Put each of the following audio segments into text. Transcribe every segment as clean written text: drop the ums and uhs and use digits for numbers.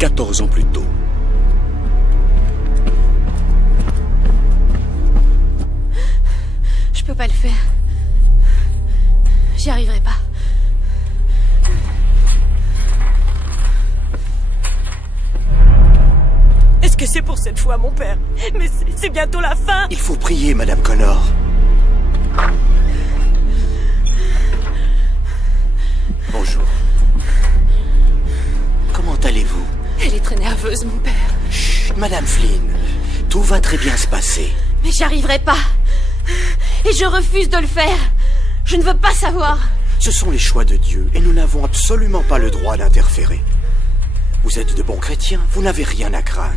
14 ans plus tôt. Je peux pas le faire. J'y arriverai pas. Est-ce que c'est pour cette fois, mon père? Mais c'est bientôt la fin. Il faut prier, Madame Connor. Bonjour. Comment allez-vous? Elle est très nerveuse, mon père. Chut, Madame Flynn. Tout va très bien se passer. Mais j'y arriverai pas. Et je refuse de le faire. Je ne veux pas savoir. Ce sont les choix de Dieu et nous n'avons absolument pas le droit d'interférer. Vous êtes de bons chrétiens, vous n'avez rien à craindre.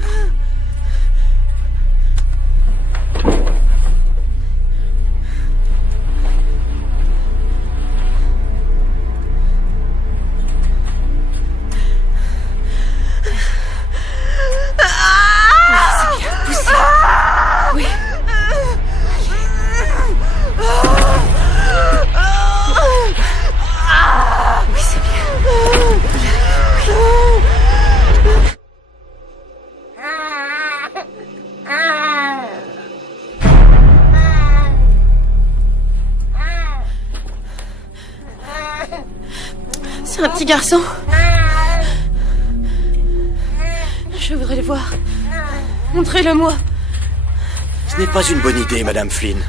Oui. Oui, c'est bien. C'est un petit garçon. Je voudrais le voir. Montrez-le-moi. Ce n'est pas une bonne idée, Madame Flynn.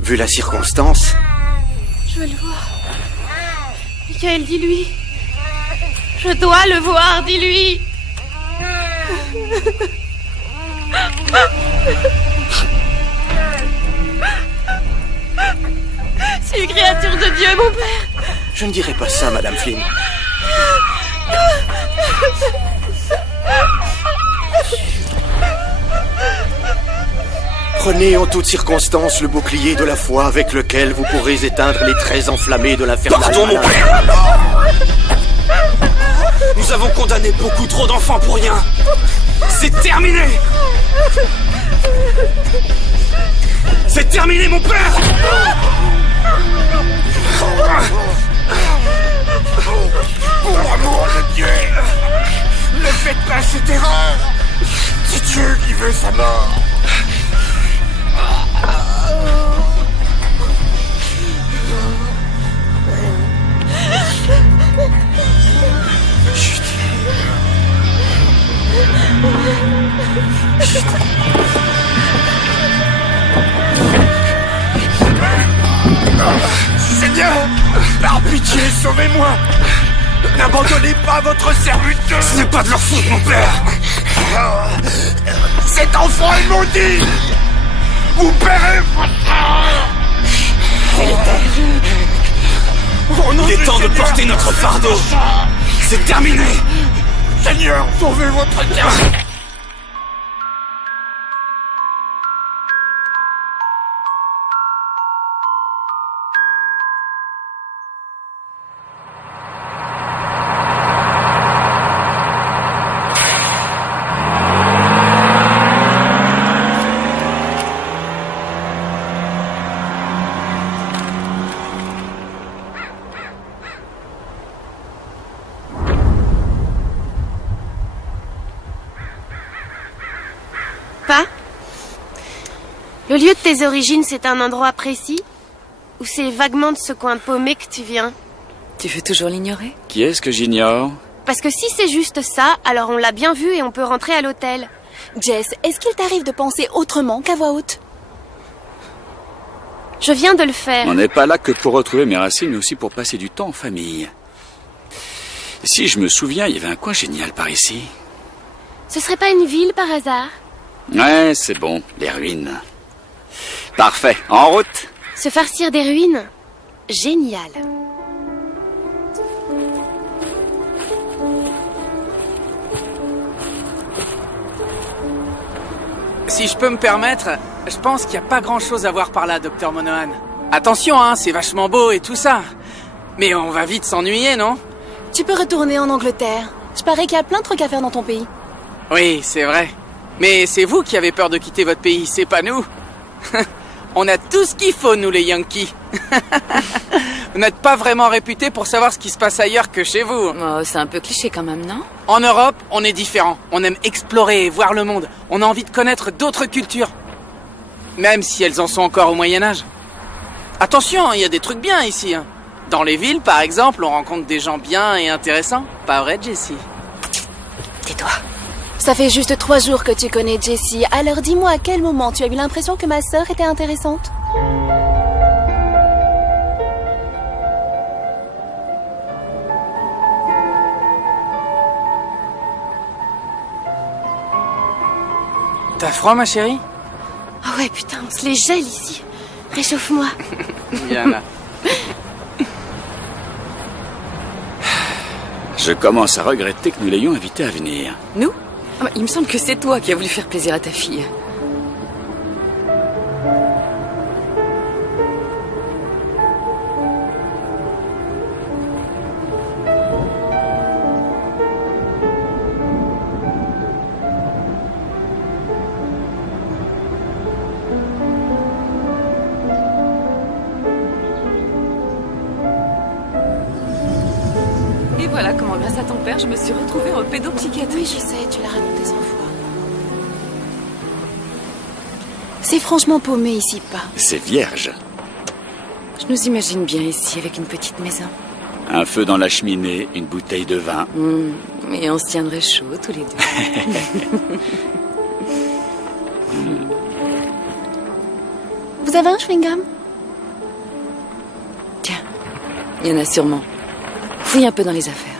Vu la circonstance... Je veux le voir. Michael, dis-lui. Je dois le voir, dis-lui. C'est une créature de Dieu, mon père. Je ne dirai pas ça, Madame Flynn. Prenez en toutes circonstances le bouclier de la foi avec lequel vous pourrez éteindre les traits enflammés de l'infernal. Pardon, mon père. Nous avons condamné beaucoup trop d'enfants pour rien. C'est terminé. C'est terminé, mon père. Pour l'amour de Dieu, ne faites pas cette erreur. C'est Dieu qui veut sa mort. Chut. Chut. Seigneur, par pitié, sauvez-moi. N'abandonnez pas votre serviteur. Ce n'est pas de leur faute, mon père. Cet enfant est maudit. Vous paierez votre... Il est temps de porter notre fardeau. C'est terminé. Seigneur, sauvez votre bien. Pas? Le lieu de tes origines, c'est un endroit précis? Ou c'est vaguement de ce coin paumé que tu viens? Tu veux toujours l'ignorer? Qui est-ce que j'ignore? Parce que si c'est juste ça, alors on l'a bien vu et on peut rentrer à l'hôtel. Jess, est-ce qu'il t'arrive de penser autrement qu'à voix haute? Je viens de le faire. On n'est pas là que pour retrouver mes racines, mais aussi pour passer du temps en famille. Si je me souviens, il y avait un coin génial par ici. Ce serait pas une ville par hasard? Ouais, c'est bon, les ruines. Parfait, en route. Se farcir des ruines? Génial. Si je peux me permettre, je pense qu'il n'y a pas grand-chose à voir par là, Docteur Monohan. Attention, hein, c'est vachement beau et tout ça. Mais on va vite s'ennuyer, non? Tu peux retourner en Angleterre. Je parie qu'il y a plein de trucs à faire dans ton pays. Oui, c'est vrai. Mais c'est vous qui avez peur de quitter votre pays, c'est pas nous. On a tout ce qu'il faut, nous les Yankees. Vous n'êtes pas vraiment réputés pour savoir ce qui se passe ailleurs que chez vous. Oh, c'est un peu cliché quand même, non? En Europe, on est différent. On aime explorer et voir le monde. On a envie de connaître d'autres cultures. Même si elles en sont encore au Moyen-Âge. Attention, il y a des trucs bien ici. Dans les villes, par exemple, on rencontre des gens bien et intéressants. Pas vrai, Jessie? Tais-toi. Ça fait juste 3 jours que tu connais Jessie, alors dis-moi à quel moment tu as eu l'impression que ma sœur était intéressante? T'as froid, ma chérie? Oh ouais, putain, on se les gèle ici. Réchauffe-moi. Bien là. Je commence à regretter que nous l'ayons invité à venir. Nous? Ah bah, il me semble que c'est toi qui as voulu faire plaisir à ta fille. Et voilà comment, grâce à ton père, je me suis retrouvée en pédopsychiatrie. Oui, je sais, tu l'as raconté 100 fois. C'est franchement paumé ici, pas. C'est vierge. Je nous imagine bien ici, avec une petite maison. Un feu dans la cheminée, une bouteille de vin. Et on se tiendrait chaud, tous les deux. Vous avez un chewing-gum? Tiens, il y en a sûrement. Fouille un peu dans les affaires.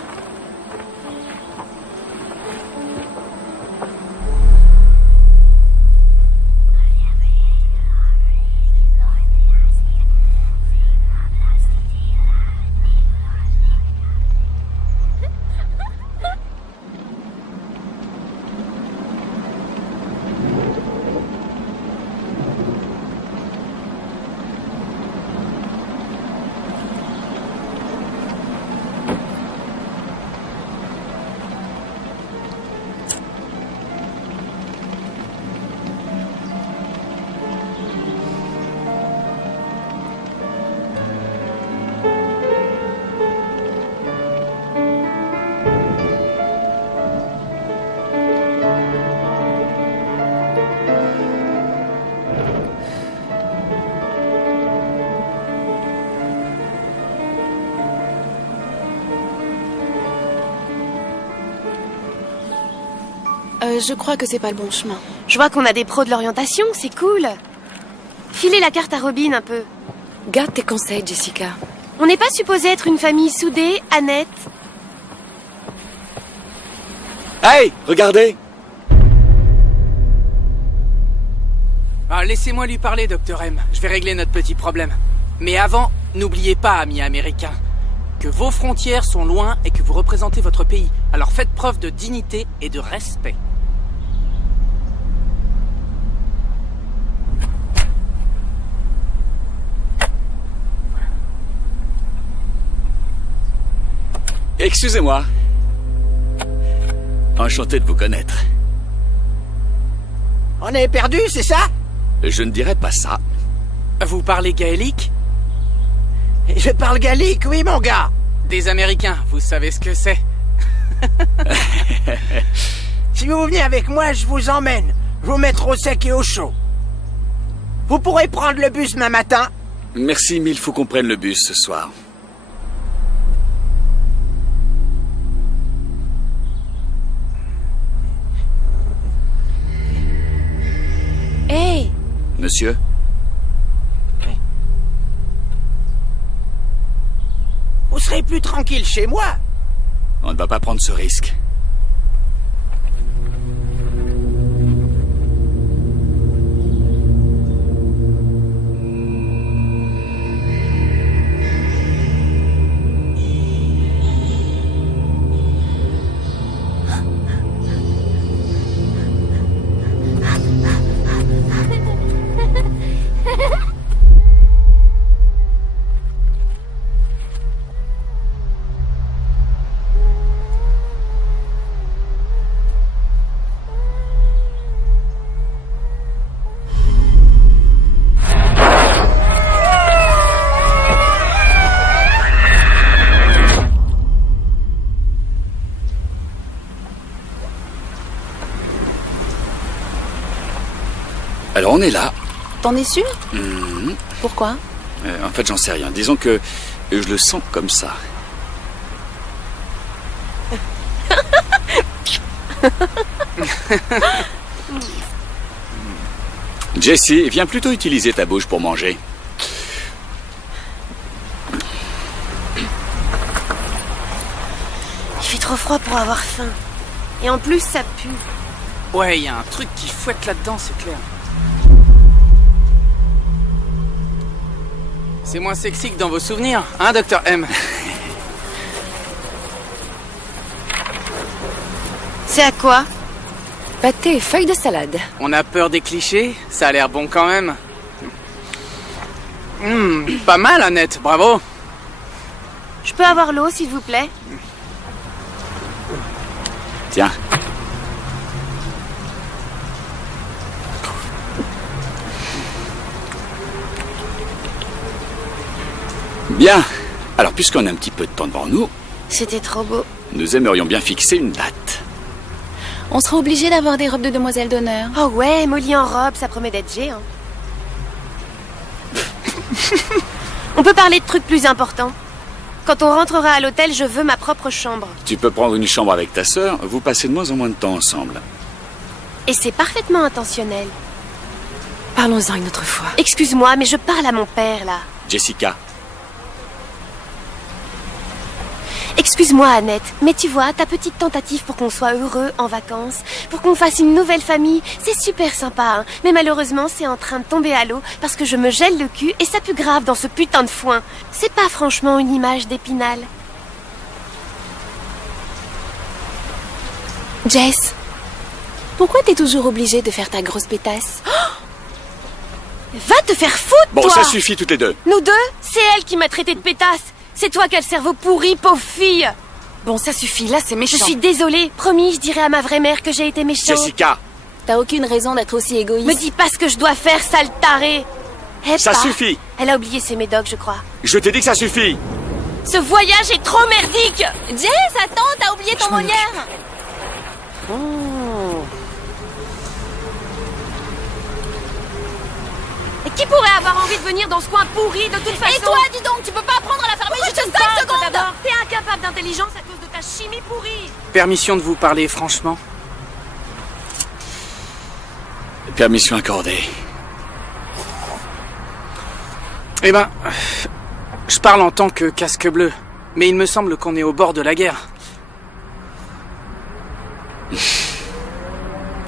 Je crois que c'est pas le bon chemin. Je vois qu'on a des pros de l'orientation, c'est cool. Filez la carte à Robin un peu. Garde tes conseils, Jessica. On n'est pas supposé être une famille soudée, Annette. Hey, regardez! Ah, laissez-moi lui parler, Dr. M. Je vais régler notre petit problème. Mais avant, n'oubliez pas, amis américains, que vos frontières sont loin et que vous représentez votre pays. Alors faites preuve de dignité et de respect. Excusez-moi. Enchanté de vous connaître. On est perdu, c'est ça? Je ne dirais pas ça. Vous parlez gaélique? Je parle gallique, oui, mon gars. Des Américains, vous savez ce que c'est. Si vous venez avec moi, je vous emmène. Je vous mettre au sec et au chaud. Vous pourrez prendre le bus demain matin. Merci, mais il faut qu'on prenne le bus ce soir. Hey! Monsieur? Vous serez plus tranquille chez moi. On ne va pas prendre ce risque. Alors on est là. T'en es sûr? Pourquoi? En fait, j'en sais rien. Disons que je le sens comme ça. Jessie, viens plutôt utiliser ta bouche pour manger. Il fait trop froid pour avoir faim. Et en plus, ça pue. Ouais, il y a un truc qui fouette là-dedans, c'est clair. C'est moins sexy que dans vos souvenirs, hein, Dr. M? C'est à quoi? Pâté et feuilles de salade. On a peur des clichés? Ça a l'air bon quand même. Pas mal, Annette, bravo. Je peux avoir l'eau, s'il vous plaît? Tiens. Bien. Alors, puisqu'on a un petit peu de temps devant nous, C'était trop beau. nous aimerions bien fixer une date. On sera obligé d'avoir des robes de demoiselle d'honneur. Oh ouais, Molly en robe, ça promet d'être géant. On peut parler de trucs plus importants. Quand on rentrera à l'hôtel, je veux ma propre chambre. Tu peux prendre une chambre avec ta sœur, vous passez de moins en moins de temps ensemble. Et c'est parfaitement intentionnel. Parlons-en une autre fois. Excuse-moi, mais je parle à mon père, là. Jessica, Excuse-moi, Annette, mais tu vois, ta petite tentative pour qu'on soit heureux en vacances, pour qu'on fasse une nouvelle famille, c'est super sympa, hein. Mais malheureusement, c'est en train de tomber à l'eau parce que je me gèle le cul et ça pue grave dans ce putain de foin. C'est pas franchement une image d'Épinal. Jess, pourquoi t'es toujours obligée de faire ta grosse pétasse? Va te faire foutre, bon, toi! ça suffit toutes les deux. Nous deux, c'est elle qui m'a traité de pétasse. C'est toi qui as le cerveau pourri, pauvre fille. Bon, ça suffit, là c'est Je méchant. suis désolée, promis, je dirai à ma vraie mère que j'ai été méchante. Jessica, T'as aucune raison d'être aussi égoïste. Me dis pas ce que je dois faire, sale taré. ça suffit. Elle a oublié ses médocs, je crois. Je t'ai dit que ça suffit. Ce voyage est trop merdique. Jess, attends, t'as oublié ton Molière. Et qui pourrait avoir envie de venir dans ce coin pourri de toute façon? Et toi, dis donc, tu peux pas apprendre à la fermer juste 5 secondes. D'abord, t'es incapable d'intelligence à cause de ta chimie pourrie. Permission de vous parler franchement. Permission accordée. Eh ben, je parle en tant que casque bleu, mais il me semble qu'on est au bord de la guerre.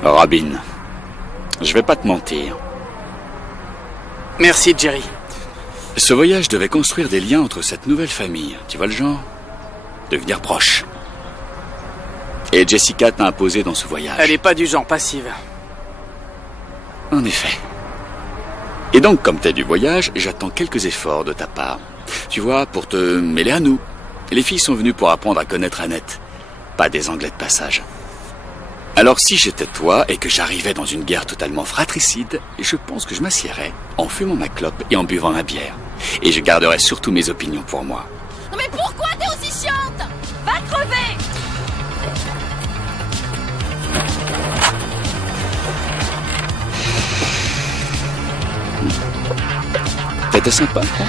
Robin, je vais pas te mentir. Merci, Jerry. Ce voyage devait construire des liens entre cette nouvelle famille. Tu vois le genre? Devenir proche. Et Jessica t'a imposé dans ce voyage. Elle est pas du genre passive. En effet. Et donc, comme t'es du voyage, j'attends quelques efforts de ta part. Tu vois, pour te mêler à nous. Les filles sont venues pour apprendre à connaître Annette. Pas des Anglais de passage. Alors si j'étais toi et que j'arrivais dans une guerre totalement fratricide, je pense que je m'assierais en fumant ma clope et en buvant ma bière. Et je garderais surtout mes opinions pour moi. Non mais pourquoi t'es aussi chiante? Va crever. T'étais sympa, quoi.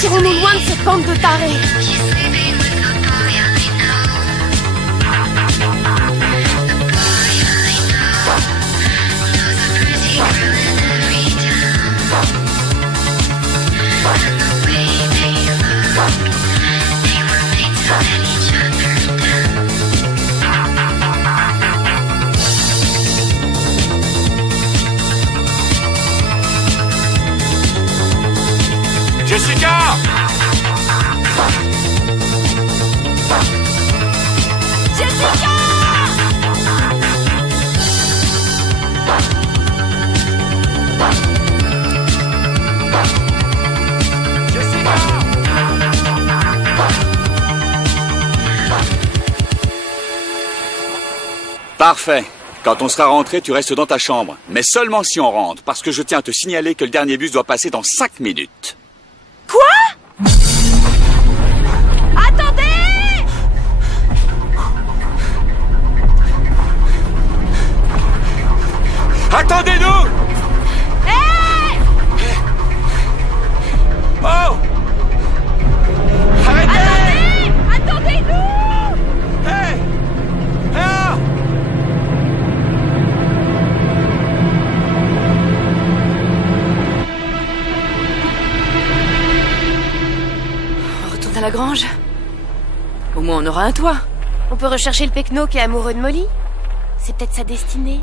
Tirons-nous loin de cette bande de tarés. Jessica! Parfait. Quand on sera rentré, tu restes dans ta chambre. Mais seulement si on rentre, parce que je tiens à te signaler que le dernier bus doit passer dans 5 minutes. Quoi? Attendez! Attendez-nous! Hé! Oh! Arrêtez! Attendez-nous! Hey! Ah! On retourne à la grange. Au moins, on aura un toit. On peut rechercher le Pecno qui est amoureux de Molly. C'est peut-être sa destinée.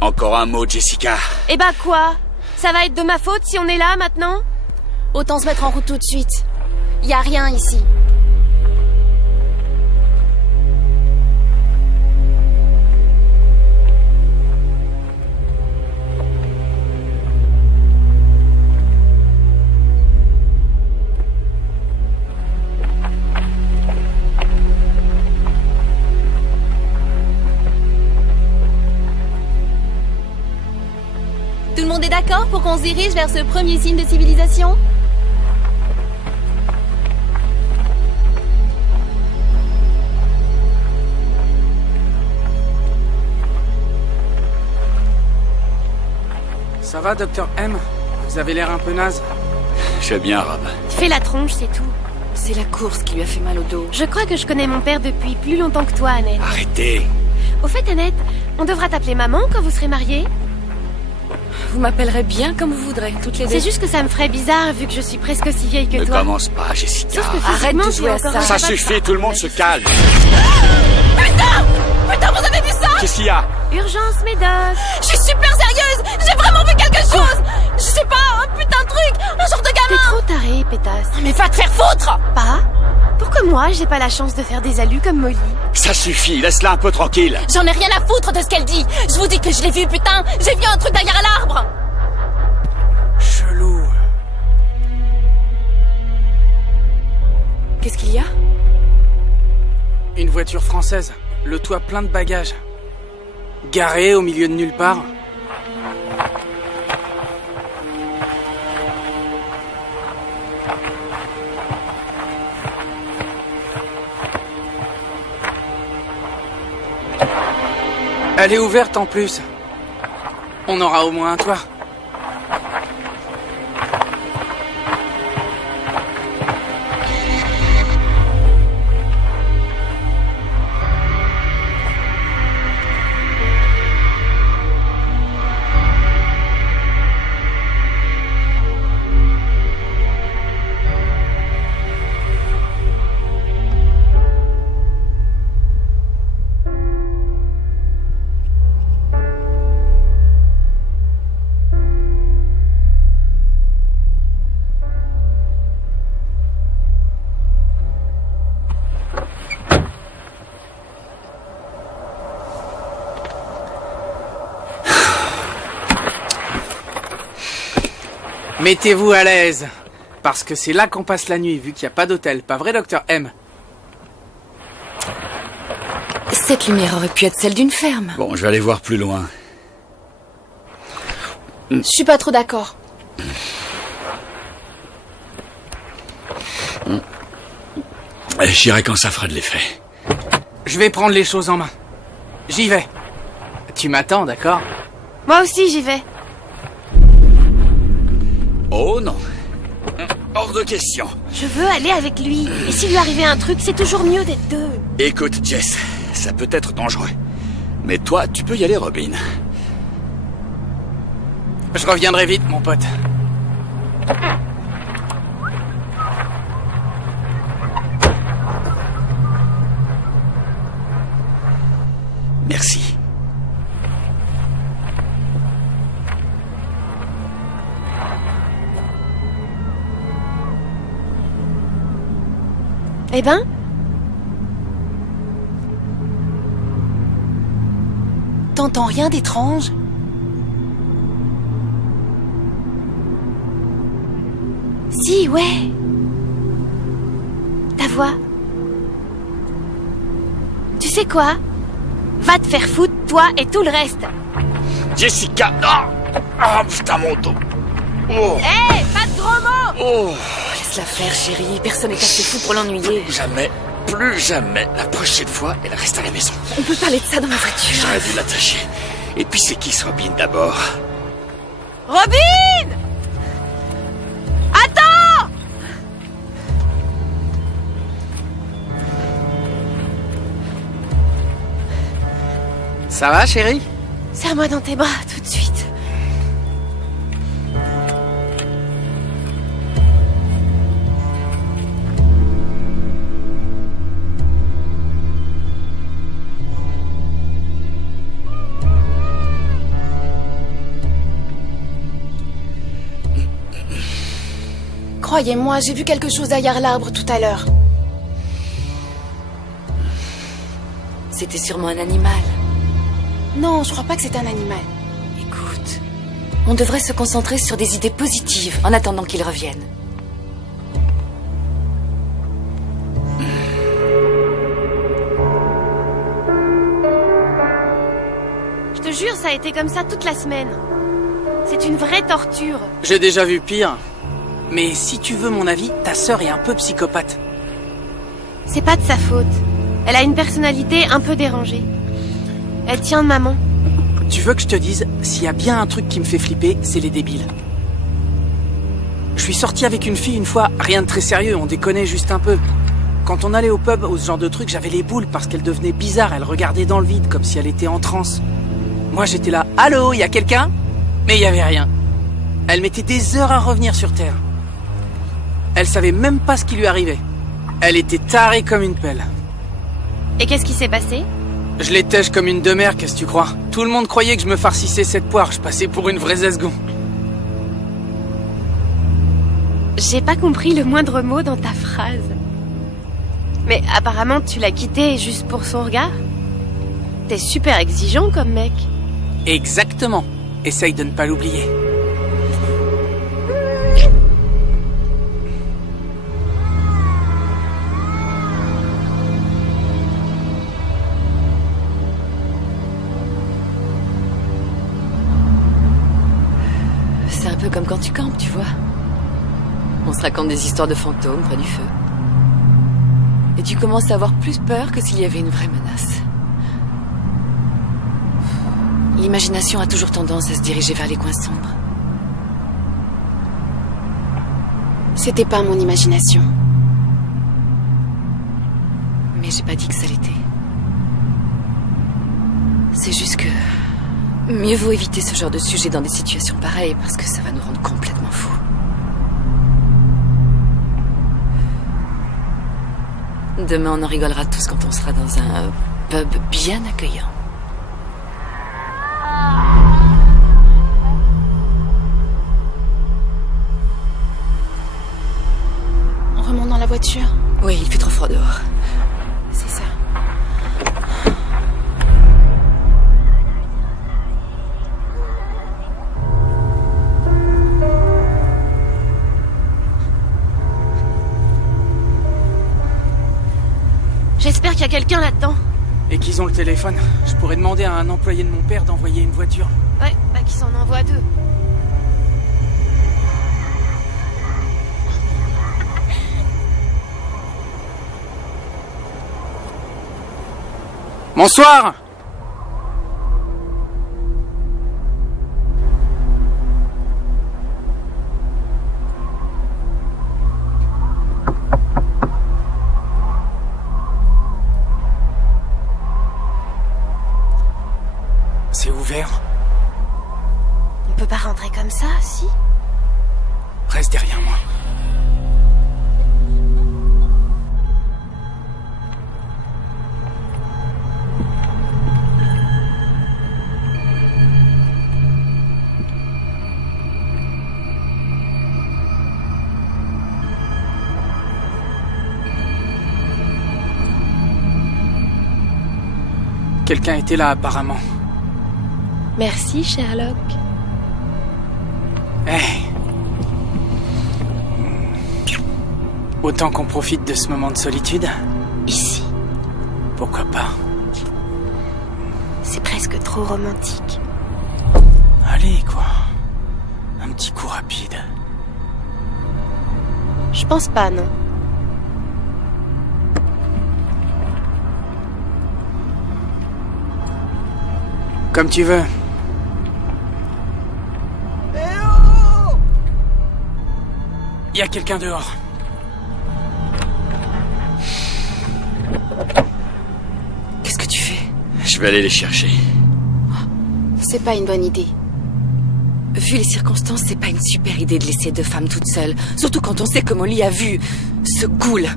Encore un mot, Jessica. Eh bah quoi? Ça va être de ma faute si on est là maintenant? Autant se mettre en route tout de suite. Y a rien ici. Tout le monde est d'accord pour qu'on se dirige vers ce premier signe de civilisation? Ça va, Dr. M? Vous avez l'air un peu naze. Je vais bien, Rob. Fais la tronche, c'est tout. C'est la course qui lui a fait mal au dos. Je crois que je connais mon père depuis plus longtemps que toi, Annette. Arrêtez. Au fait, Annette, on devra t'appeler maman quand vous serez mariés. Vous m'appellerez bien comme vous voudrez, toutes les deux. C'est juste que ça me ferait bizarre vu que je suis presque aussi vieille que Ne toi. commence pas, Jessica. Sauf que Arrête physiquement, de tu jouer es à encore ça. un Ça papa de suffit, femme. tout le monde se calme. Putain, vous avez vu ça? Qu'est-ce qu'il y a? Urgence, Médoc. Je suis super sérieuse! J'ai vraiment vu quelque chose! Je sais pas, un putain de truc! Un genre de T'es gamin! trop taré, pétasse. Mais va te faire foutre! Pas? Pourquoi moi, j'ai pas la chance de faire des alus comme Molly? Ça suffit, laisse-la un peu tranquille. J'en ai rien à foutre de ce qu'elle dit! Je vous dis que je l'ai vu, putain! J'ai vu un truc derrière l'arbre! Chelou. Qu'est-ce qu'il y a? Une voiture française, le toit plein de bagages. Garée au milieu de nulle part. Elle est ouverte en plus. On aura au moins un toit. Mettez-vous à l'aise, parce que c'est là qu'on passe la nuit, vu qu'il n'y a pas d'hôtel. Pas vrai, Dr. M? Cette lumière aurait pu être celle d'une ferme. Bon, je vais aller voir plus loin. Je suis pas trop d'accord. J'irai quand ça fera de l'effet. Je vais prendre les choses en main. J'y vais. Tu m'attends, d'accord? Moi aussi, j'y vais. Oh non. Hors de question. Je veux aller avec lui. Et s'il lui arrivait un truc, c'est toujours mieux d'être deux. Écoute, Jess, ça peut être dangereux. Mais toi, tu peux y aller, Robin. Je reviendrai vite, mon pote. Merci. Eh ben, T'entends rien d'étrange? si, ouais. Ta voix. Tu sais quoi? Va te faire foutre, toi et tout le reste. Jessica! Ah, putain, mon dos! Oh! Hé, pas de gros mots! Oh! Laisse-la faire, chérie. Personne n'est assez fou pour l'ennuyer. Plus jamais. La prochaine fois, elle reste à la maison. On peut parler de ça dans ma voiture. J'aurais dû l'attacher. Et puis c'est qui ce Robin d'abord? Robin! Attends! Ça va, chérie? Serre-moi dans tes bras tout de suite. Croyez-moi, j'ai vu quelque chose derrière l'arbre tout à l'heure. C'était sûrement un animal. Non, je crois pas que c'est un animal. Écoute, on devrait se concentrer sur des idées positives en attendant qu'il revienne. Je te jure, ça a été comme ça toute la semaine. C'est une vraie torture. J'ai déjà vu pire. Mais si tu veux mon avis, ta sœur est un peu psychopathe. C'est pas de sa faute. Elle a une personnalité un peu dérangée. Elle tient de maman. Tu veux que je te dise, s'il y a bien un truc qui me fait flipper, c'est les débiles. Je suis sorti avec une fille une fois, rien de très sérieux, on déconnait juste un peu. Quand on allait au pub ou ce genre de truc, j'avais les boules parce qu'elle devenait bizarre, elle regardait dans le vide comme si elle était en transe. Moi j'étais là, allô, y a quelqu'un? Mais il y avait rien. Elle mettait des heures à revenir sur Terre. Elle savait même pas ce qui lui arrivait. Elle était tarée comme une pelle. Et qu'est-ce qui s'est passé? Je l'étèche comme une demeure, qu'est-ce que tu crois? Tout le monde croyait que je me farcissais cette poire, je passais pour une vraie esgon. J'ai pas compris le moindre mot dans ta phrase. Mais apparemment, tu l'as quitté juste pour son regard? T'es super exigeant comme mec. Exactement. Essaye de ne pas l'oublier. C'est un peu comme quand tu campes, tu vois. On se raconte des histoires de fantômes près du feu. Et tu commences à avoir plus peur que s'il y avait une vraie menace. L'imagination a toujours tendance à se diriger vers les coins sombres. C'était pas mon imagination. Mais j'ai pas dit que ça l'était. C'est juste que... mieux vaut éviter ce genre de sujet dans des situations pareilles parce que ça va nous rendre complètement fous. Demain, on en rigolera tous quand on sera dans un pub bien accueillant. On remonte dans la voiture? Oui, il fait trop froid dehors. C'est ça. J'espère qu'il y a quelqu'un là-dedans. Et qu'ils ont le téléphone. Je pourrais demander à un employé de mon père d'envoyer une voiture. Ouais, bah qu'ils en envoient deux. Bonsoir! C'est ouvert. On peut pas rentrer comme ça, si? Reste derrière moi. Quelqu'un était là apparemment. Merci, Sherlock. Hey. Autant qu'on profite de ce moment de solitude. Ici. Pourquoi pas? C'est presque trop romantique. Allez, quoi. Un petit coup rapide. Je pense pas, non. Comme tu veux. y a quelqu'un dehors. Qu'est-ce que tu fais? Je vais aller les chercher. C'est pas une bonne idée. Vu les circonstances, c'est pas une super idée de laisser 2 femmes toutes seules. Surtout quand on sait que Molly a vu ce ghoul.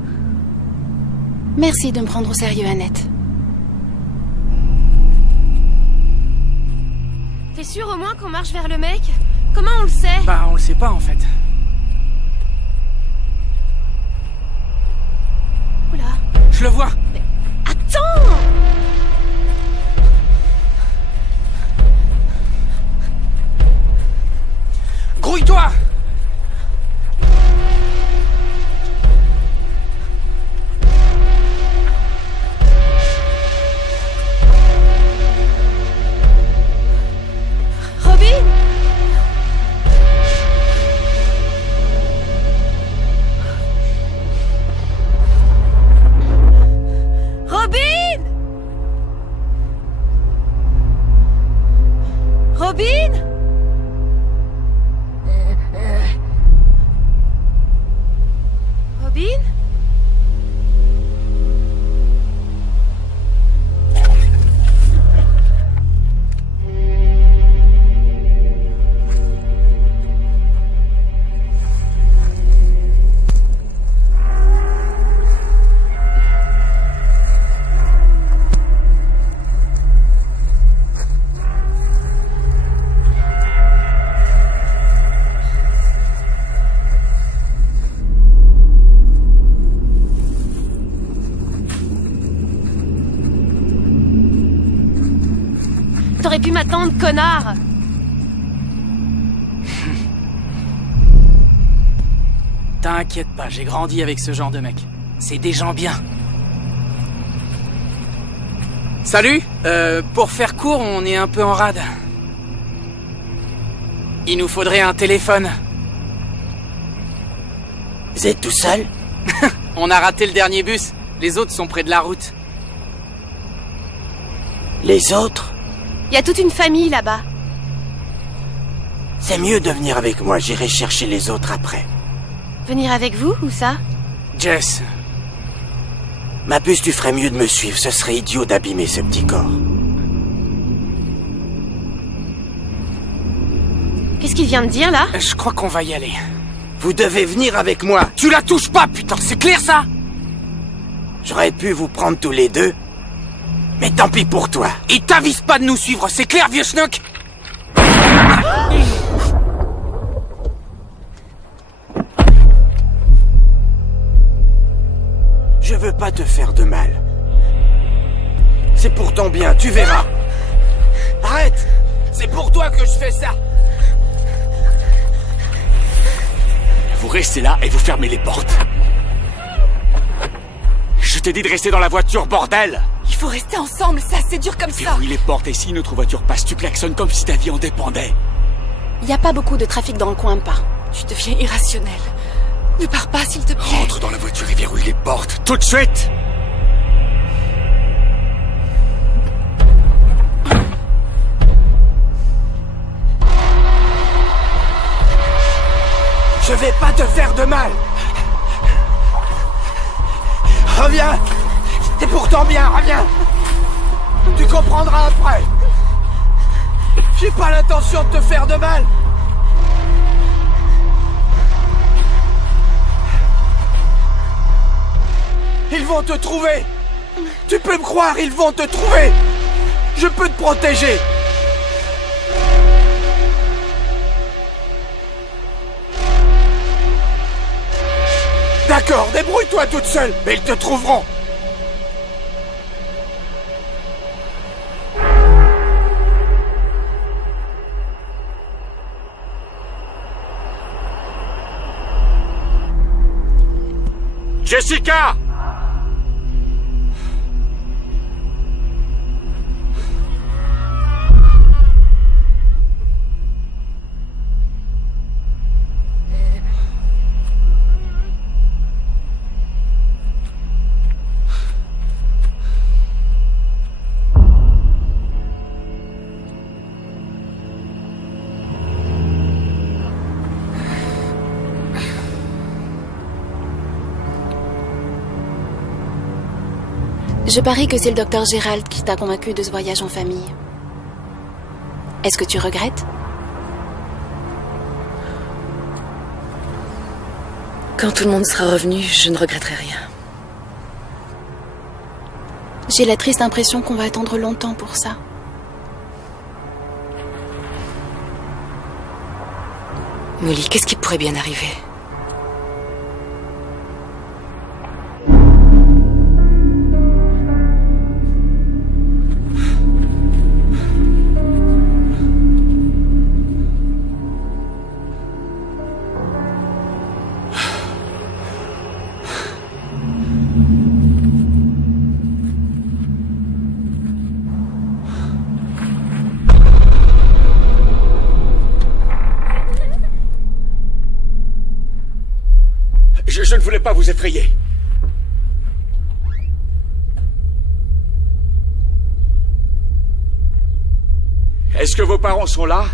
Merci de me prendre au sérieux, Annette. T'es sûr au moins qu'on marche vers le mec? Comment on le sait? Bah, on le sait pas en fait. Oula. Je le vois. Attends! Grouille-toi! Robin! Robin! Robin? Robin? T'aurais pu m'attendre, connard! T'inquiète pas, j'ai grandi avec ce genre de mec. C'est des gens bien. Salut! Pour faire court, on est un peu en rade. Il nous faudrait un téléphone. Vous êtes tout seul? On a raté le dernier bus. Les autres sont près de la route. Les autres? Il y a toute une famille là-bas. C'est mieux de venir avec moi, j'irai chercher les autres après. Venir avec vous, ou ça? Jess. Ma puce, tu ferais mieux de me suivre, ce serait idiot d'abîmer ce petit corps. Qu'est-ce qu'il vient de dire, là? Je crois qu'on va y aller. Vous devez venir avec moi. Tu la touches pas, putain, c'est clair ça? J'aurais pu vous prendre tous les deux, mais tant pis pour toi. Et t'avises pas de nous suivre, c'est clair, vieux schnock? Je veux pas te faire de mal. C'est pour ton bien, tu verras. Arrête! C'est pour toi que je fais ça. Vous restez là et vous fermez les portes. Je t'ai dit de rester dans la voiture, bordel! Il faut rester ensemble, c'est assez dur comme ça. Verrouille les portes et si notre voiture passe, tu klaxonnes comme si ta vie en dépendait. Y a pas beaucoup de trafic dans le coin, pas. Tu deviens irrationnel. Ne pars pas, s'il te plaît. Rentre dans la voiture et verrouille les portes, tout de suite! Je vais pas te faire de mal. Reviens. C'est pour ton bien, reviens. Tu comprendras après. J'ai pas l'intention de te faire de mal. Ils vont te trouver. Tu peux me croire, ils vont te trouver. Je peux te protéger. D'accord, débrouille-toi toute seule, mais ils te trouveront. Jessica! Je parie que c'est le docteur Gérald qui t'a convaincu de ce voyage en famille. Est-ce que tu regrettes? Quand tout le monde sera revenu, je ne regretterai rien. J'ai la triste impression qu'on va attendre longtemps pour ça. Molly, qu'est-ce qui pourrait bien arriver? Je ne voulais pas vous effrayer. Est-ce que vos parents sont là?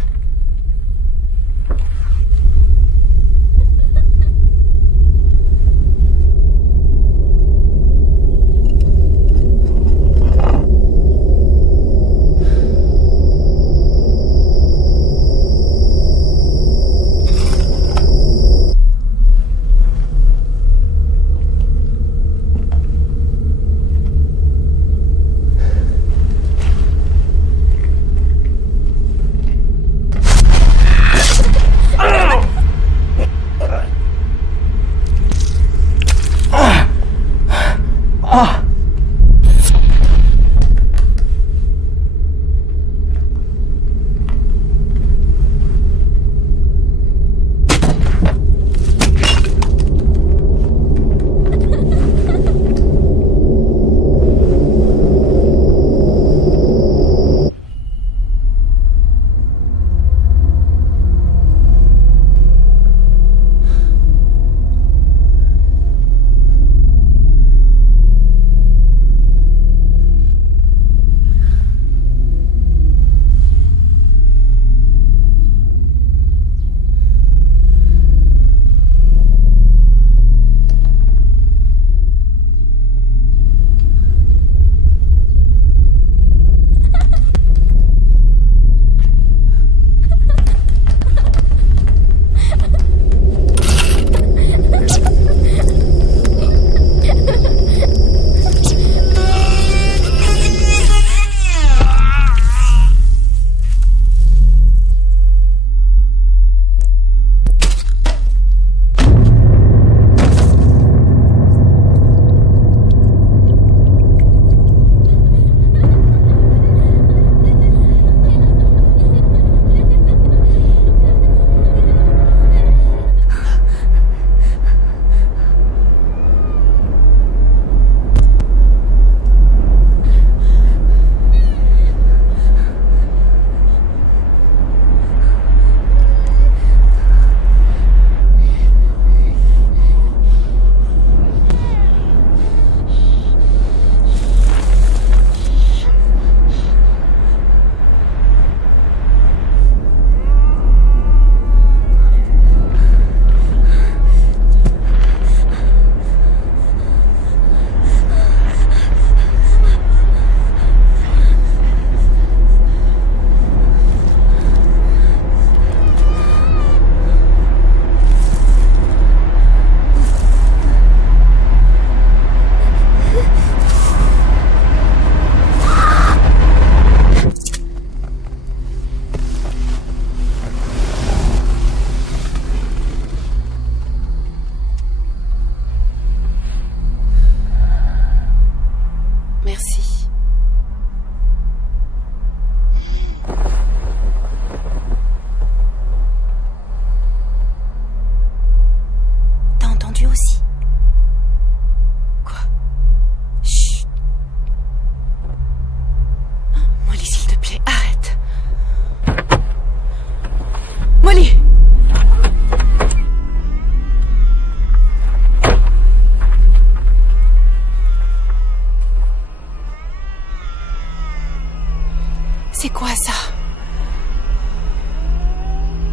C'est quoi ça?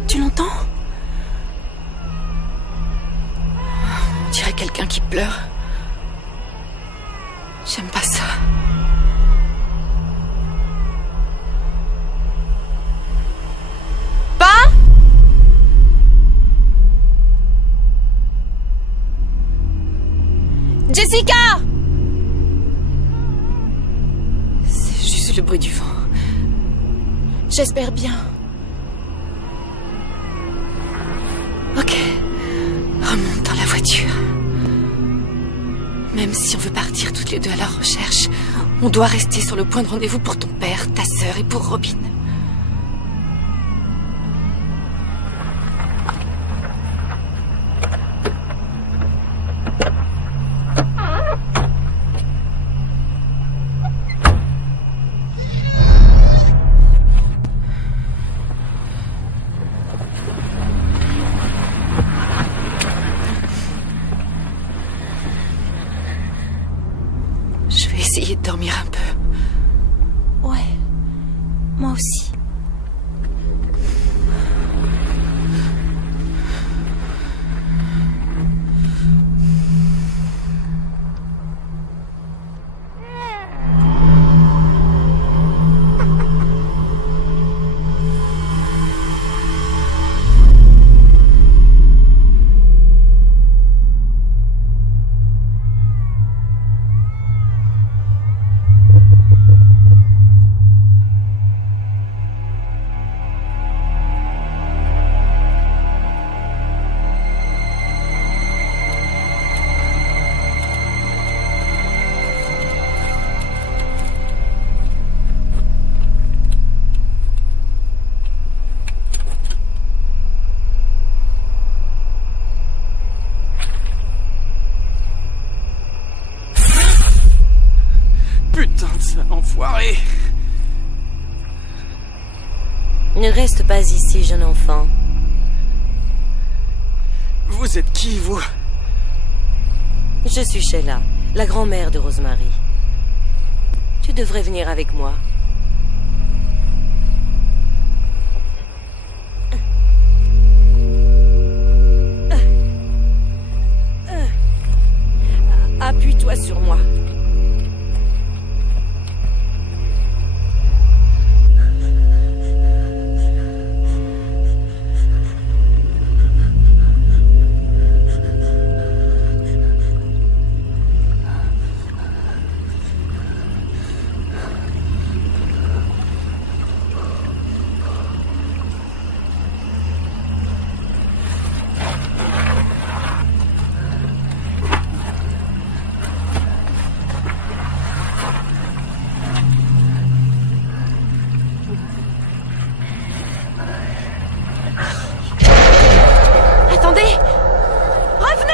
Tu l'entends? On dirait quelqu'un qui pleure. J'aime pas ça. Pas? Jessica! C'est juste le bruit du vent. J'espère bien. Ok. Remonte dans la voiture. Même si on veut partir toutes les deux à la recherche, on doit rester sur le point de rendez-vous pour ton père, ta sœur et pour Robin. Je vais essayer de dormir un peu. Ouais, moi aussi. Putain de ça, enfoiré! Ne reste pas ici, jeune enfant. Vous êtes qui, vous? Je suis Sheila, la grand-mère de Rosemary. Tu devrais venir avec moi. Appuie-toi sur moi. Attendez! Revenez!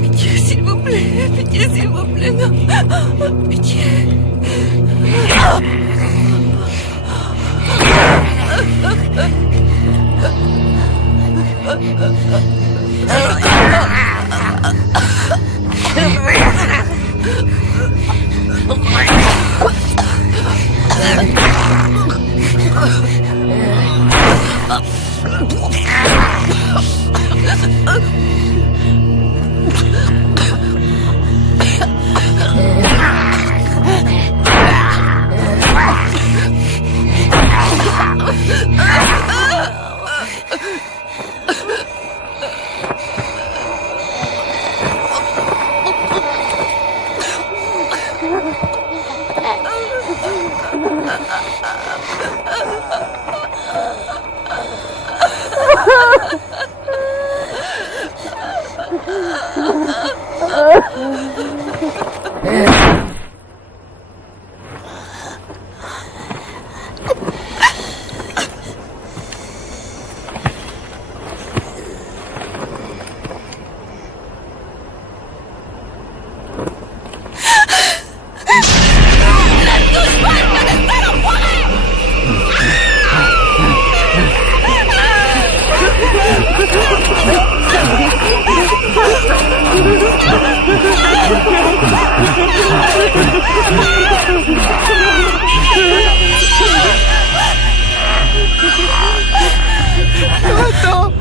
Pitié, s'il vous plaît. Pitié, s'il vous plaît. Non. Pitié. Attends.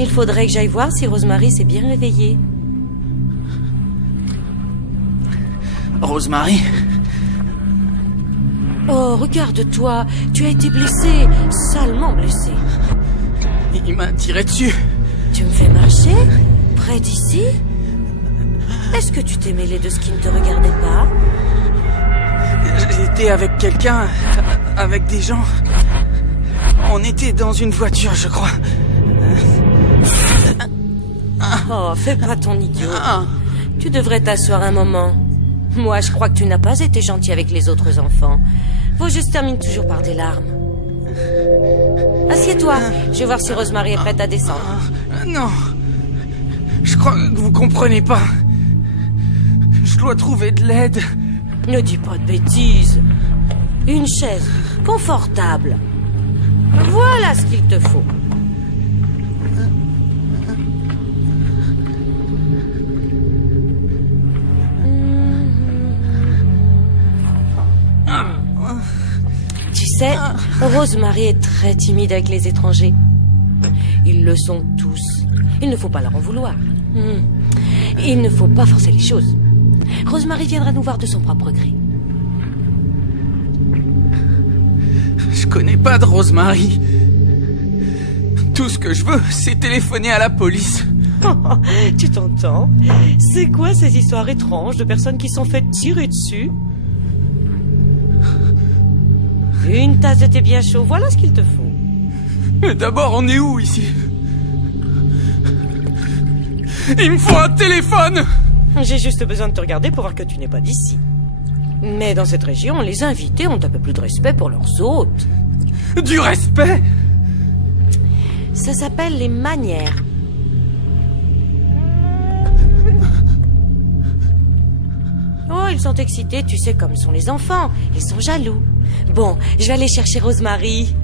Il faudrait que j'aille voir si Rosemary s'est bien réveillée. Rosemary? Oh, regarde-toi, tu as été blessée, salement blessée. Il m'a tiré dessus. Tu me fais marcher? Près d'ici? Est-ce que tu t'es mêlé de ce qui ne te regardait pas? J'étais avec quelqu'un, avec des gens. On était dans une voiture, je crois. Oh, fais pas ton idiot. Tu devrais t'asseoir un moment. Moi, je crois que tu n'as pas été gentil avec les autres enfants. Vos jeux se terminent toujours par des larmes. Assieds-toi, je vais voir si Rosemary est prête à descendre. Non. Je crois que vous comprenez pas. Je dois trouver de l'aide. Ne dis pas de bêtises. Une chaise confortable. Voilà ce qu'il te faut. sais, Rosemary est très timide avec les étrangers. Ils le sont tous. Il ne faut pas leur en vouloir. Il ne faut pas forcer les choses. Rosemary viendra nous voir de son propre gré. Je connais pas de Rosemary. Tout ce que je veux, c'est téléphoner à la police. Tu t'entends? C'est quoi ces histoires étranges de personnes qui sont faites tirer dessus? Une tasse de thé bien chaud, voilà ce qu'il te faut. Mais d'abord, on est où ici? Il me faut un téléphone! J'ai juste besoin de te regarder pour voir que tu n'es pas d'ici. Mais dans cette région, les invités ont un peu plus de respect pour leurs hôtes. Du respect? Ça s'appelle les manières. Oh, ils sont excités, tu sais comme sont les enfants. Ils sont jaloux. Bon, je vais aller chercher Rosemary.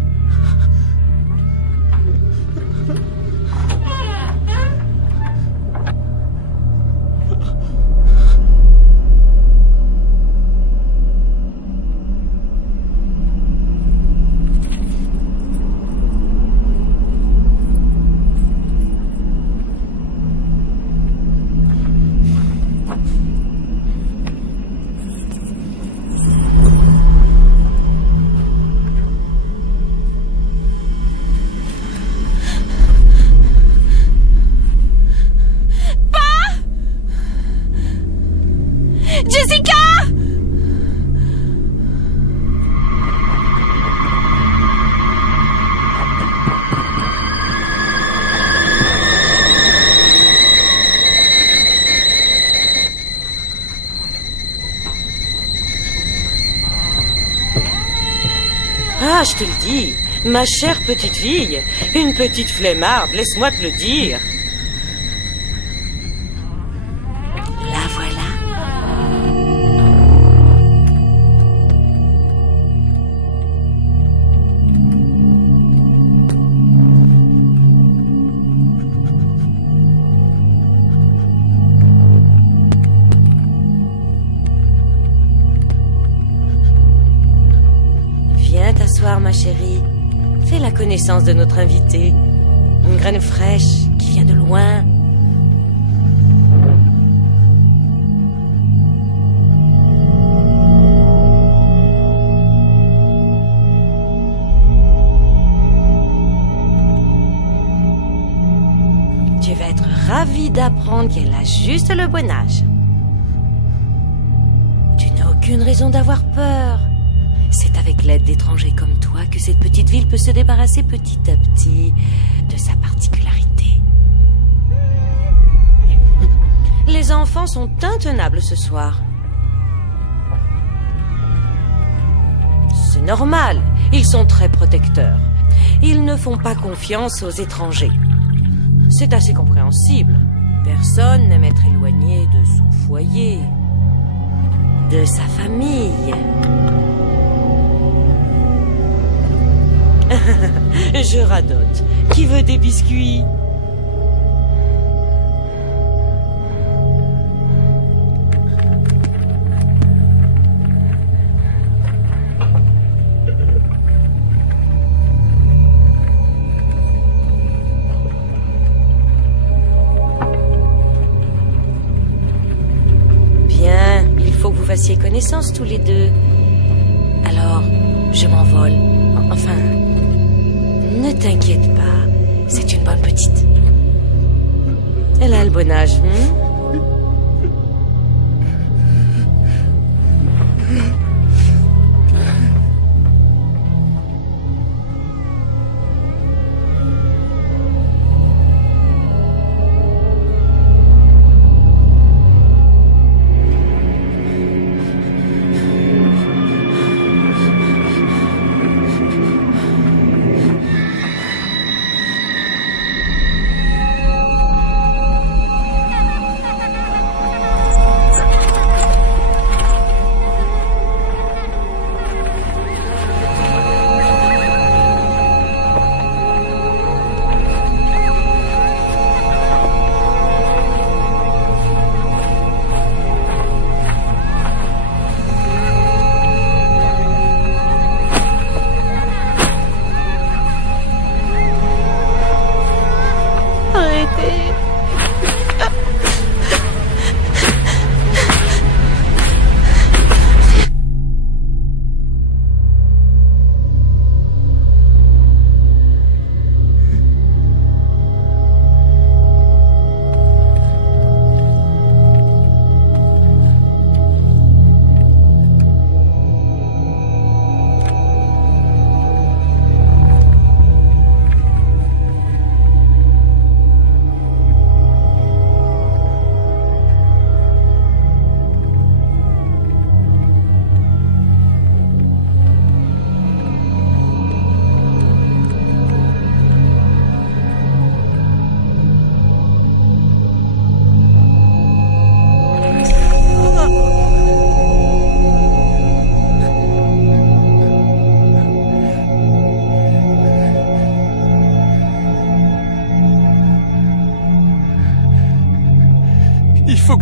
Ah, je te le dis, ma chère petite fille, une petite flemmarde, laisse-moi te le dire. La voilà. T'asseoir, ma chérie. Fais la connaissance de notre invité. Une graine fraîche qui vient de loin. Tu vas être ravi d'apprendre qu'elle a juste le bon âge. Tu n'as aucune raison d'avoir peur. C'est avec l'aide d'étrangers comme toi que cette petite ville peut se débarrasser petit à petit de sa particularité. Les enfants sont intenables ce soir. C'est normal, ils sont très protecteurs. Ils ne font pas confiance aux étrangers. C'est assez compréhensible. Personne n'aime être éloigné de son foyer, de sa famille. Je radote. Qui veut des biscuits? Bien, il faut que vous fassiez connaissance tous les deux. Alors, je m'envole. Enfin... Ne t'inquiète pas, c'est une bonne petite. Elle a le bon âge,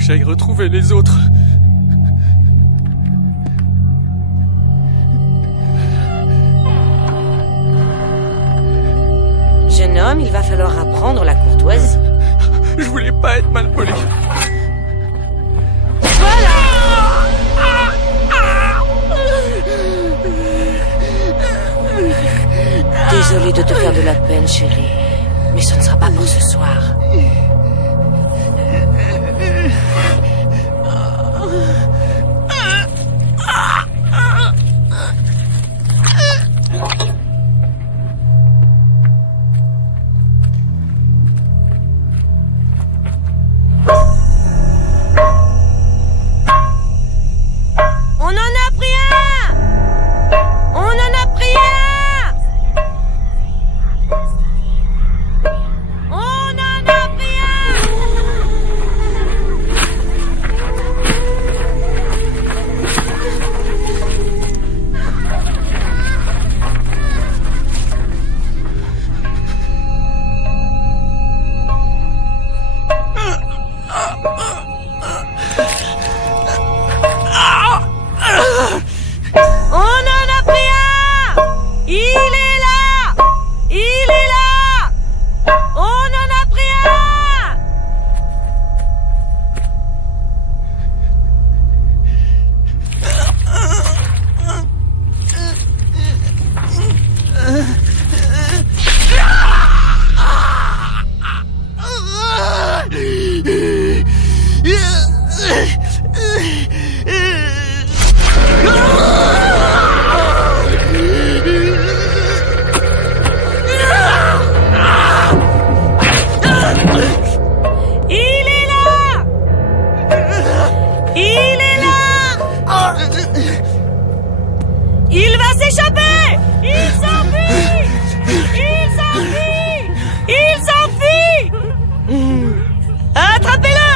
que j'aille retrouver les autres. Jeune homme, il va falloir apprendre la courtoisie. Je voulais pas être mal poli. Désolée de te faire de la peine, chérie. Mais ce ne sera pas pour ce soir. On en a pris un! On en a pris un! On en a pris On en a pris un! Il est là! Il est là! On en a pris un! Il est là! Il est là! Il va s'échapper! Il s'enfuit! Il s'enfuit! Il s'enfuit! Attrapez-le!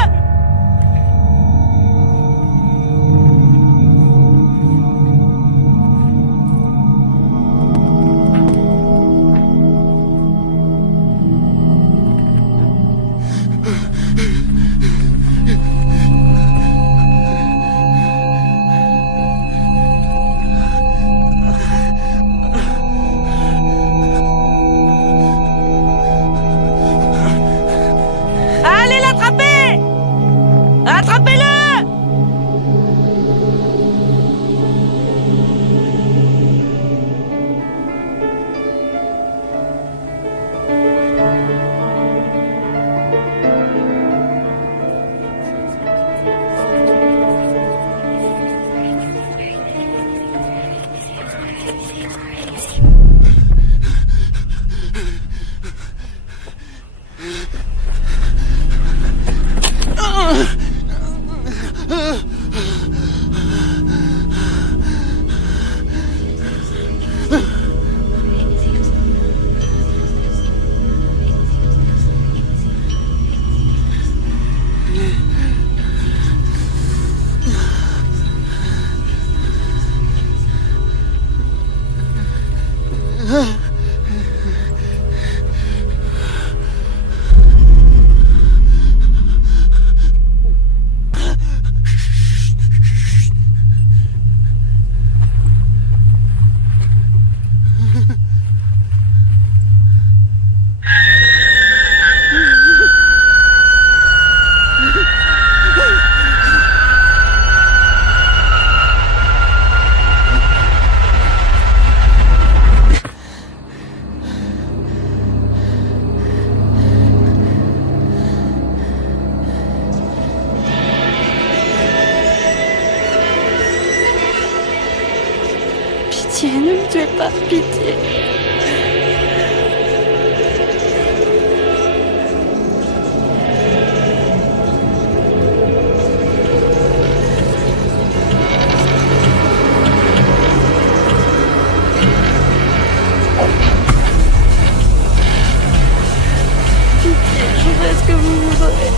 Allez l'attraper! Attrapez-le! Pitié, ne me tuez pas, pitié. Pitié, je ferai ce que vous voudrez.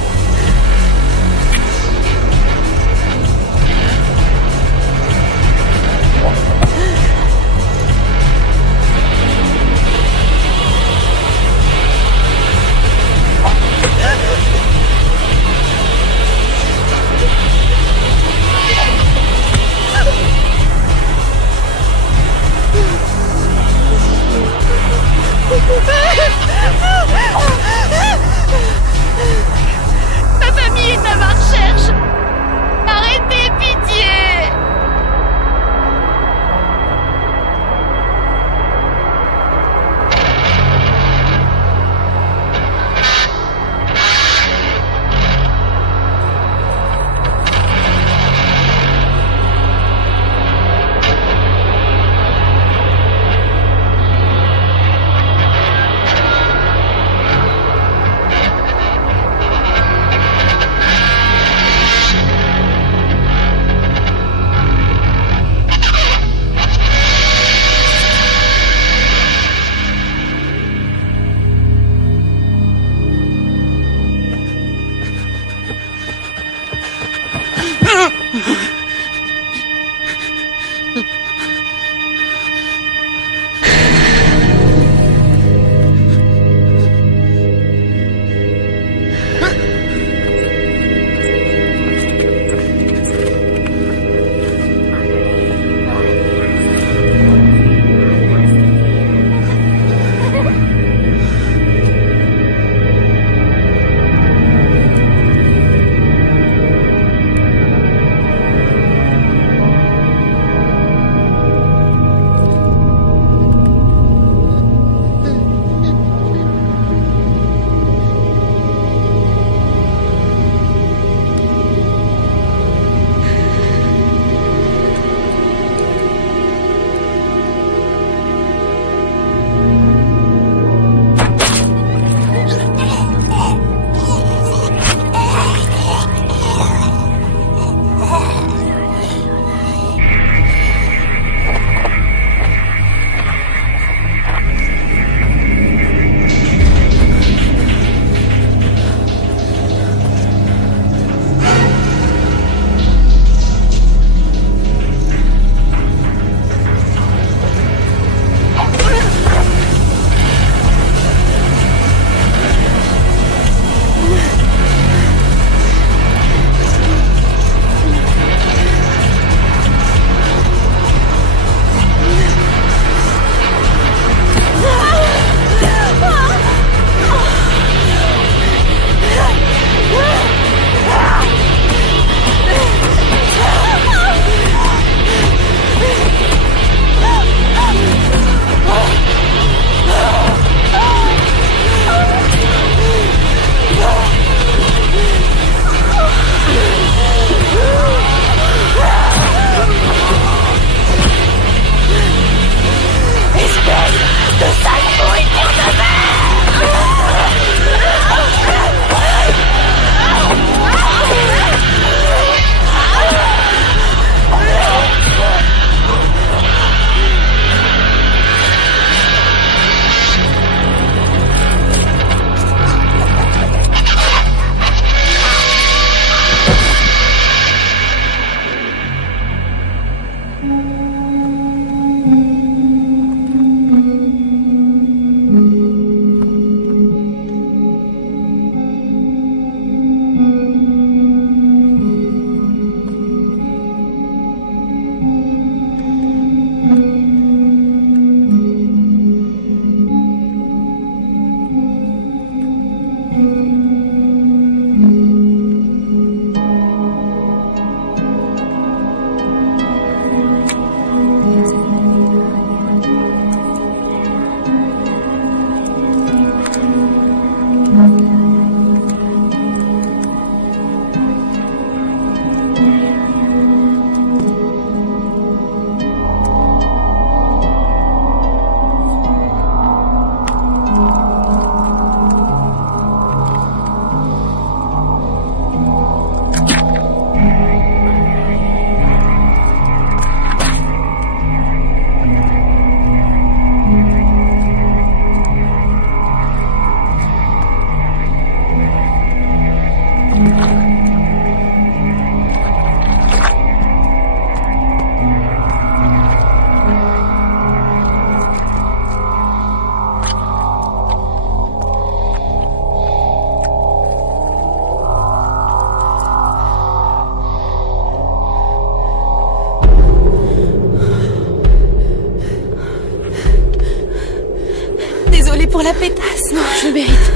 Pour la pétasse. Non, je le mérite.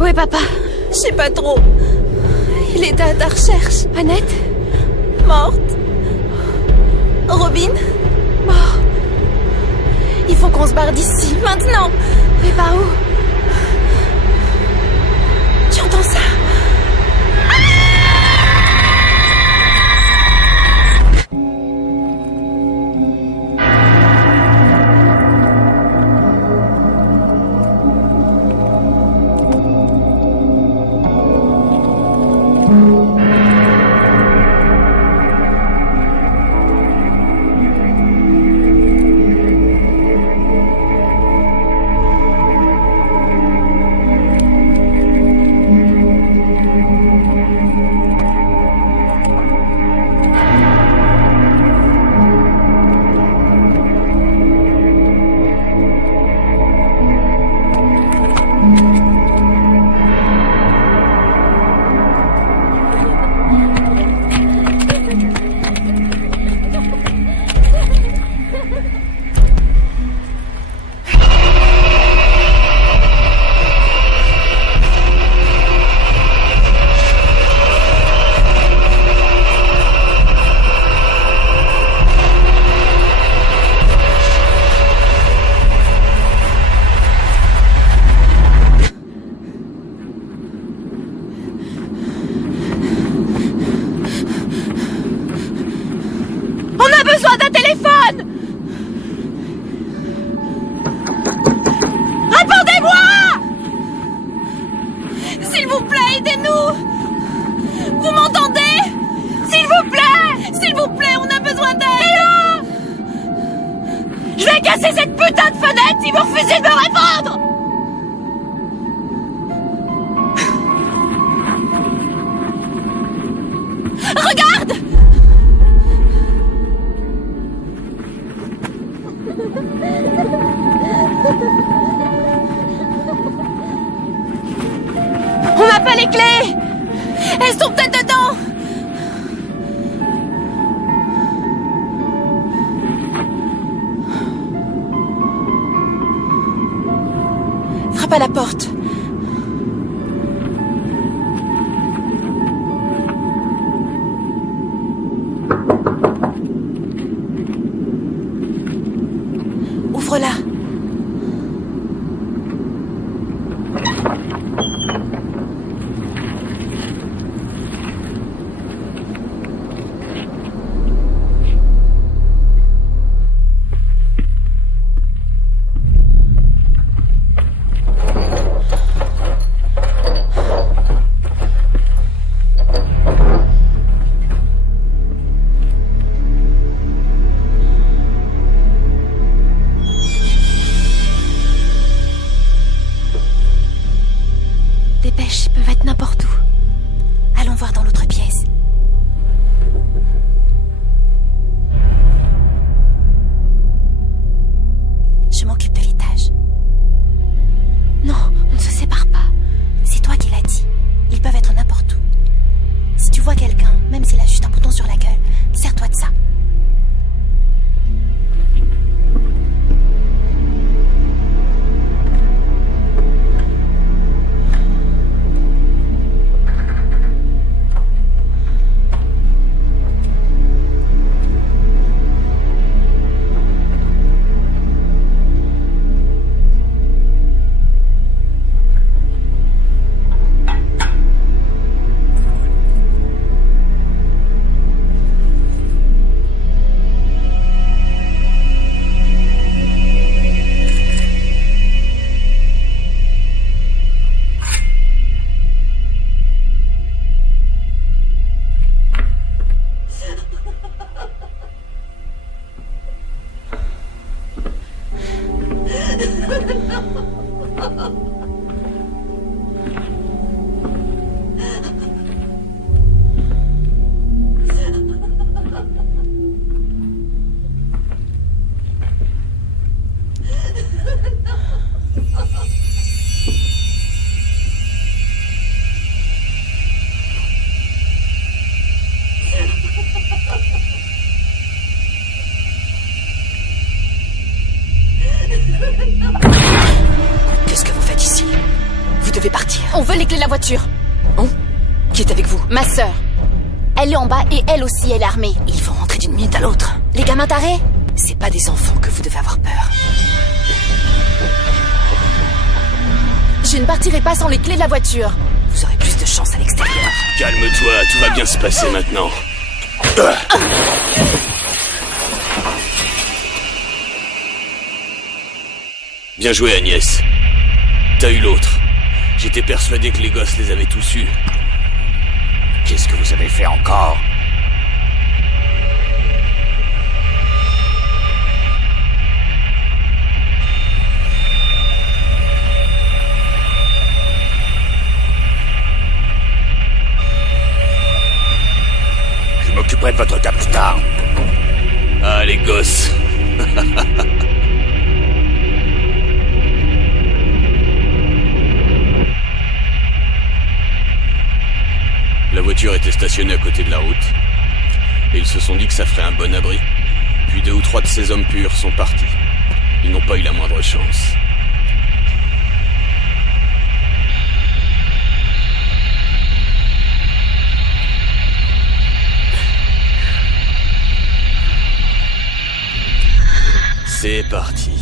Où est papa? Je sais pas trop. Il était à ta recherche. Annette? Morte. Robin? Mort. Il faut qu'on se barre d'ici, maintenant. Mais par où? Tu entends ça? On n'a pas les clés! Elles sont peut-être dedans! Frappe à la porte. Ouvre-la. devez partir. On veut les clés de la voiture. Oh? Qui est avec vous? Ma sœur. Elle est en bas et elle aussi, elle est armée. Ils vont rentrer d'une minute à l'autre. Les gamins tarés? C'est pas des enfants que vous devez avoir peur. Je ne partirai pas sans les clés de la voiture. Vous aurez plus de chance à l'extérieur. Calme-toi, tout va bien se passer maintenant. Bien joué, Agnès. T'as eu l'autre. J'étais persuadé que les gosses les avaient tous eus. Qu'est-ce que vous avez fait encore? Je m'occuperai de votre cas plus tard. Ah, les gosses. La voiture était stationnée à côté de la route. Et ils se sont dit que ça ferait un bon abri. Puis 2 ou 3 de ces hommes purs sont partis. Ils n'ont pas eu la moindre chance. C'est parti.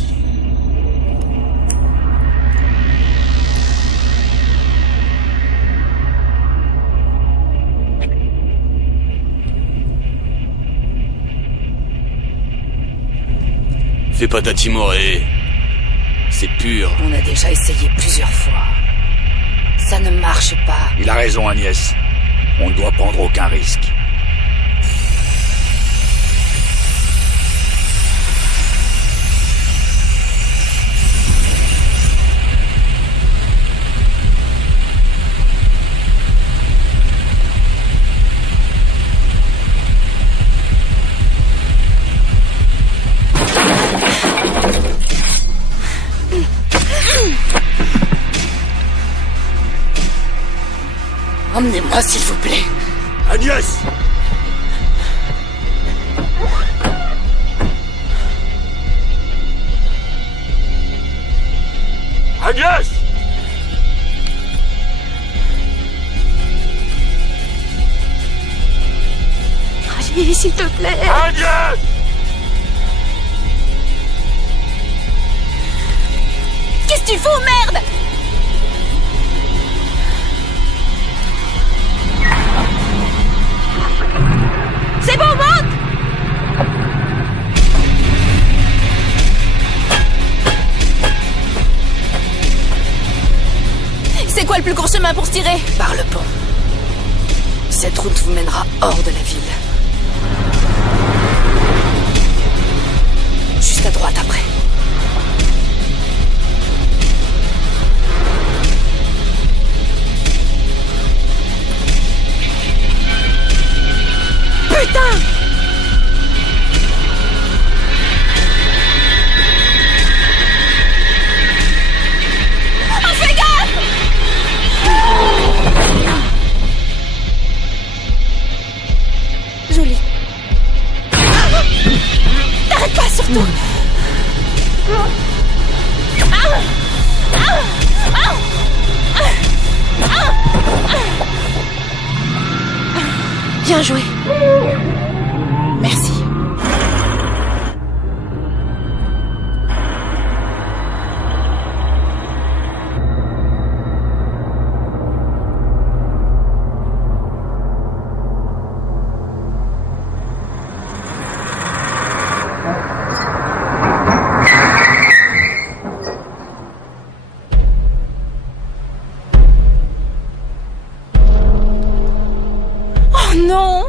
Fais pas ta timorée. C'est pur. On a déjà essayé plusieurs fois. Ça ne marche pas. Il a raison, Agnès. On ne doit prendre aucun risque. Emmenez-moi, s'il vous plaît. Agnès! Agnès! Allez, s'il te plaît. Agnès! Qu'est-ce que tu fous, merde? C'est bon, monte! C'est quoi le plus court chemin pour se tirer? Par le pont. Cette route vous mènera hors de la ville. Juste à droite après. Putain! Oh, fais gaffe! Joli. T'arrêtes pas, surtout! Bien joué. Merci. Oh non!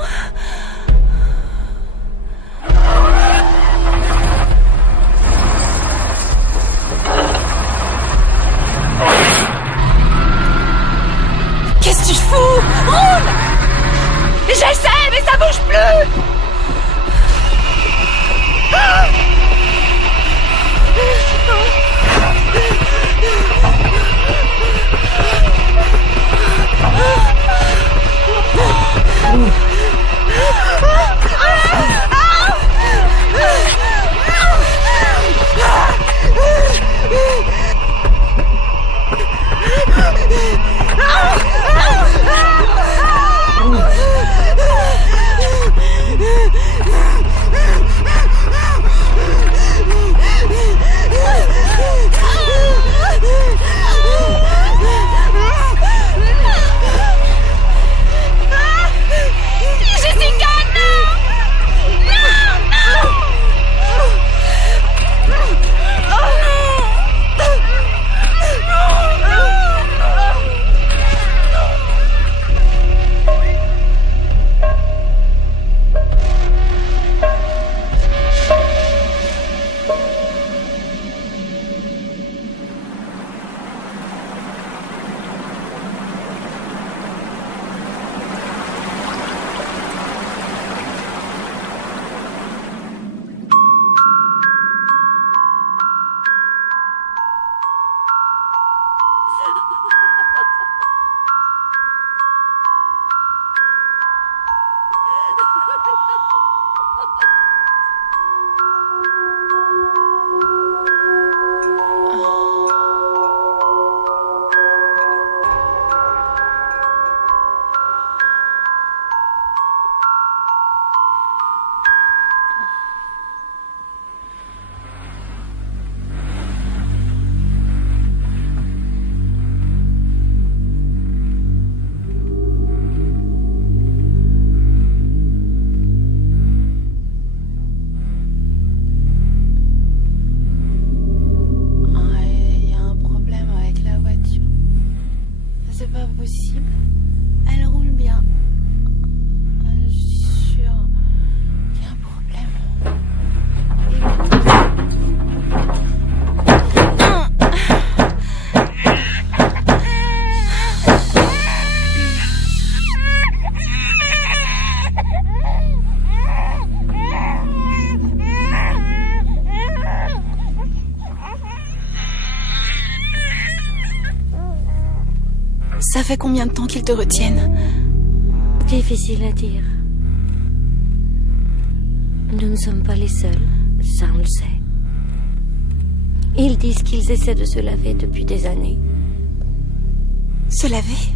Ça fait combien de temps qu'ils te retiennent? Difficile à dire. Nous ne sommes pas les seuls, ça on le sait. Ils disent qu'ils essaient de se laver depuis des années. Se laver?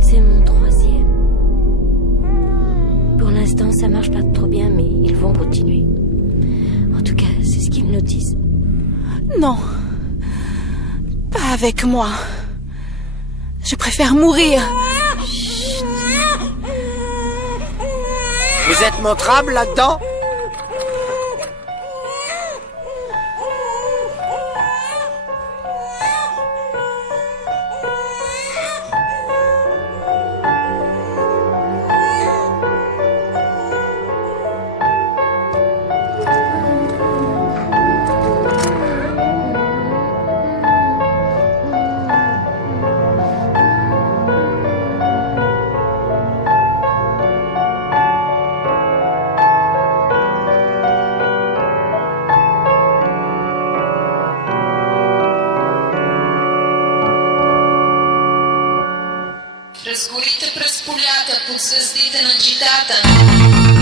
C'est mon 3e. Pour l'instant, ça marche pas trop bien, mais ils vont continuer. En tout cas, c'est ce qu'ils nous disent. Non. Pas avec moi. Je préfère mourir. Chut. Vous êtes montrable là-dedans? Разгорите през полята под звездите на джитата.